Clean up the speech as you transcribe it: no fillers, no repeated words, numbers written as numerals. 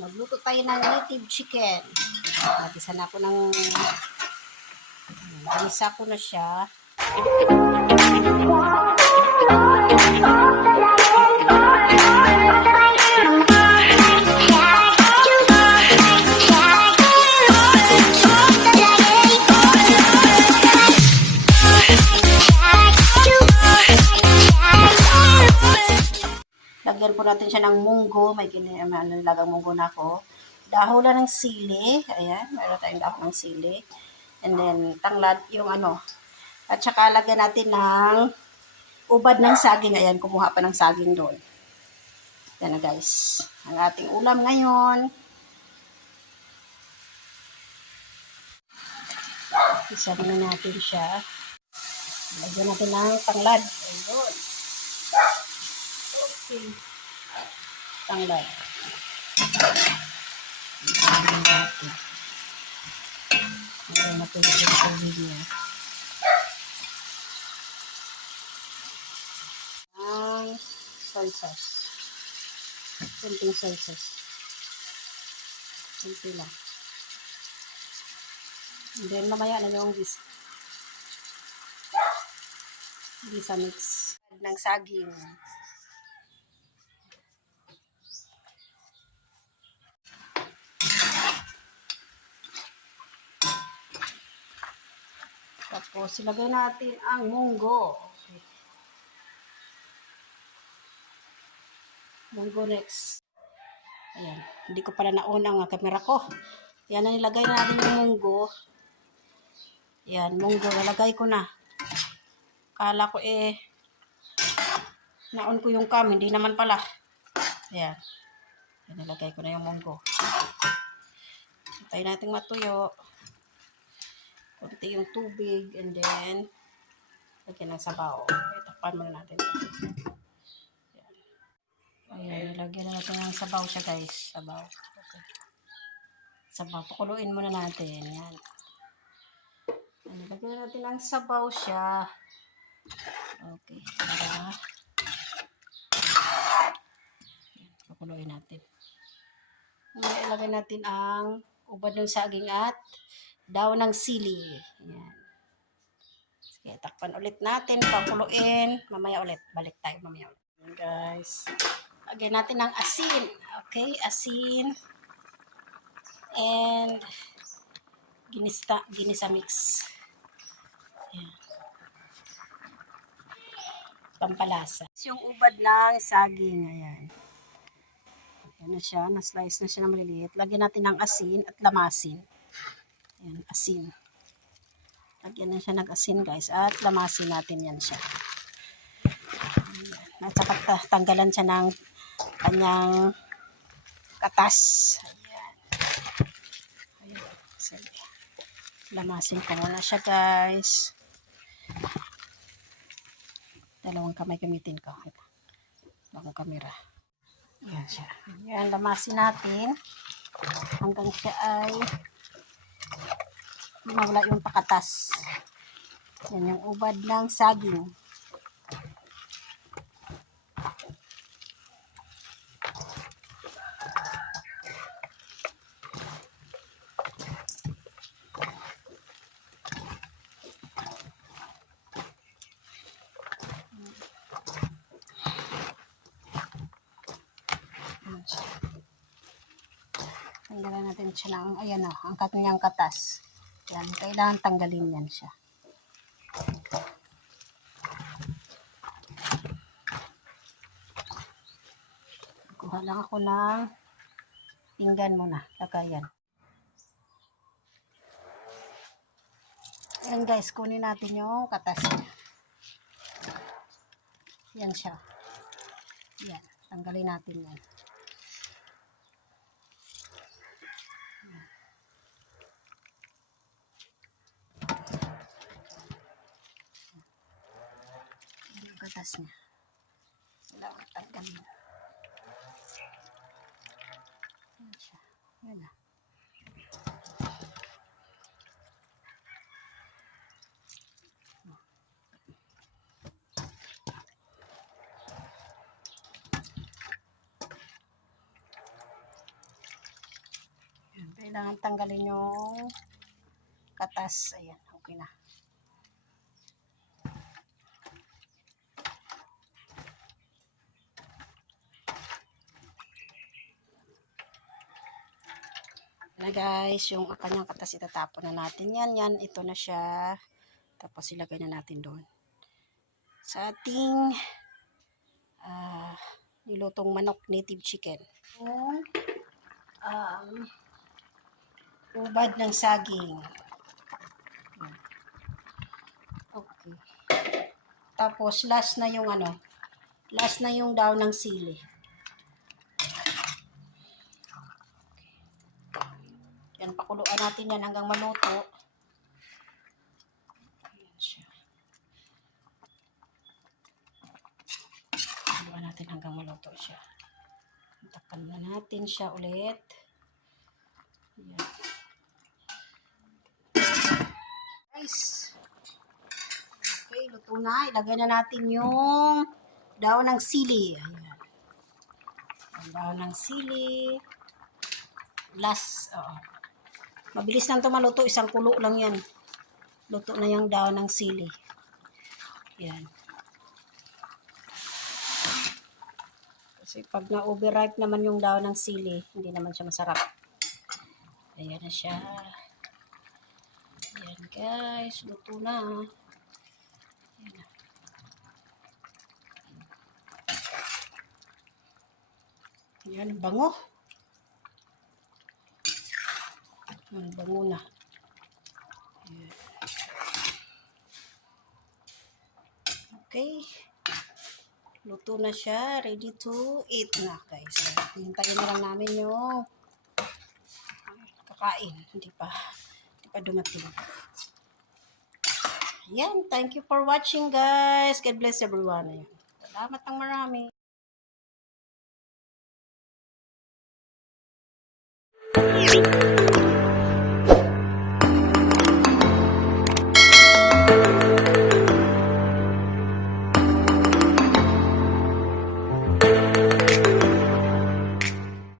Magluto tayo ng native chicken. Nagisa na ako ng ginisa ko na siya. Lagyan po natin siya ng munggo. May nilagang munggo na ako. Dahon lang ng sili. Ayan, mayroon tayong dahon ng sili. And then, tanglad yung ano. At saka lagyan natin ng ubad ng saging. Ayan, kumuha pa ng saging doon. Yan na guys. Ang ating ulam ngayon. Isa na natin siya. Lagyan natin ng tanglad. Ayun. Okay. Tanglad. Lagyan natin. Lagyan natin yung tubig niya. Ang soy sauce. Kunting soy sauce. Kunti lang. And then mamaya na yung gisa mix ng saging. Tapos ilagay natin ang munggo. Okay. Munggo next. Ayan, hindi ko pala nauna ang camera ko. Yan na nilagay natin yung munggo. Yan, munggo nalagay ko na. Kala ko naon ko yung cam, hindi naman pala. Ayan. Nilagay ko na yung munggo. Hintayin natin matuyo. Kunti yung tubig and then lagyan ng sabaw. Takpan muna natin. Ayan, nilagyan na natin ng sabaw siya guys. Sabaw. Okay. Sabaw. Pakuluin muna natin. Yan. Nilagyan na natin ng sabaw siya. Okay. Para pakuluin natin. Ngayon, ilagay natin ang ubad ng saging at daon ng sili. Ayan. Sige, takpan ulit natin. Pakuluin. Mamaya ulit. Balik tayo mamaya ulit. Ayan guys. Lagyan natin ng asin. Okay, asin. And ginisa mix. Ayan. Pampalasa. Yung ubad ng saging. Ayan. Ayan na siya. Na-slice na siya na maliliit. Lagyan natin ng asin at lamasin. Ayan, asin. Lagyan na siya ng asin guys. At lamasin natin yan siya. Ayan. At saka tanggalan siya ng kanyang katas. Ayan. Ayan. Sige. Lamasin ko muna siya guys. Dalawang kamay gamitin ko. Ito. Dalawang kamera. Ayan siya. Ayan, lamasin natin. Hanggang siya ay mawala yung pakatas. Yan yung ubad ng saging. Tanggalan natin siya ng, ayan o, ang kanyang katas. Yan, kailangan tanggalin yan siya. Kuha lang ako ng pinggan muna, lagayan. Ayan guys, kunin natin yung katas niya. Yan siya. Yan, tanggalin natin yan. Katas niya. Kailangan tanggalin. Yan siya. Yan na. Kailangan tanggalin yung katas. Ayan, okay na. Na guys, yung kanyang katas itatapon na natin yan. Yan, ito na siya. Tapos ilagay na natin doon. Sa ating nilutong manok native chicken. Ubad ng saging. Okay. Tapos last na yung last na yung daw ng sili. Yan, pakuluan natin yan hanggang maluto. Ayan siya. Pakuluan natin hanggang maluto siya. Tapan na natin siya ulit. Ayan. Guys. Okay, luto na. Ilagay na natin yung daon ng sili. Ayan. Ang daon ng sili. Last, mabilis lang ito maluto. Isang kulo lang yan. Luto na yung daon ng sili. Yan. Kasi pag na-overripe naman yung daon ng sili, hindi naman siya masarap. Ayan na siya. Ayan guys. Luto na. Ayan na. Ayan, bango. Ayan, bango na. Ayan. Okay. Luto na siya. Ready to eat na, guys. Hintayin na lang namin yung kakain. Hindi pa dumating. Ayan. Thank you for watching, guys. God bless everyone. Ayan. Salamat ng marami.